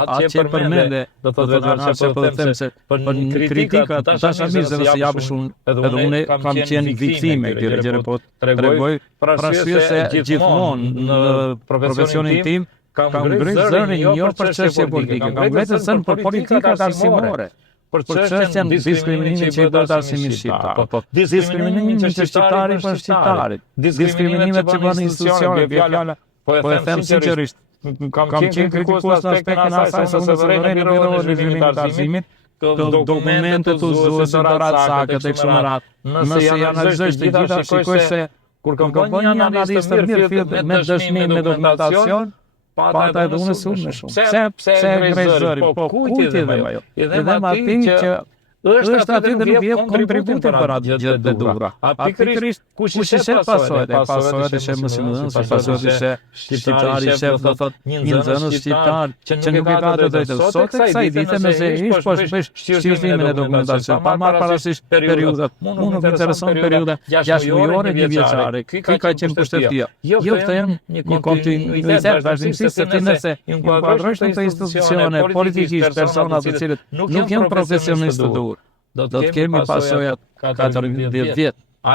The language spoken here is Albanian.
atë që përmende, do të thotë që po them se për kritika dashamirëse se japësh unë edhe unë kam qenë viktime këtyre gjërave, po tregoj për arsye se gjithmonë në profesionin tim kam ngritur zërin jo për çështje politike, kam ngritur zërin për politikat arsimore. Për çështjen e diskriminimit që do të arsimin shqiptar. Diskriminimin që shqiptari për shqiptarit. Diskriminimet që bën institucione, fjala, po e them sinqerisht, kam qenë kritikues në aspektin asaj se unë zëvërej në biro revizionit të arsimit, dokumentet udhëzuese të ratsakët e kështu me radhë. Nëse analizoj të gjitha, shikoj se kur kam bën një analizë të mirë fillt me dëshmi me dokumentacion, pata edhe unë shumë me shumë. Pse ngrej zëri? Po kujt i dhe ajo? Edhe më aty që është aty dhe nuk jep kontributin për atë gjë të duhura. Pikërisht kush i sheh pasojat e sheh mësimdhënës, pasojat e sheh shqiptari, sheh do thotë një nxënës shqiptar që nuk i ka të drejtë. Sot kësaj dite me se ish po shpesh shqyrtimin e dokumentacion, pa marrë parasysh periudhat. Mua nuk intereson periudha 6 mujore, 1 vjeçare. Ky ka qenë pushtetia. Jo këtë janë një kontinuitet vazhdimësisht se ti nëse inkuadrosh në institucione politikisht persona të cilët nuk janë profesionistë të duhur, do të kemi pasojat 14 vjet.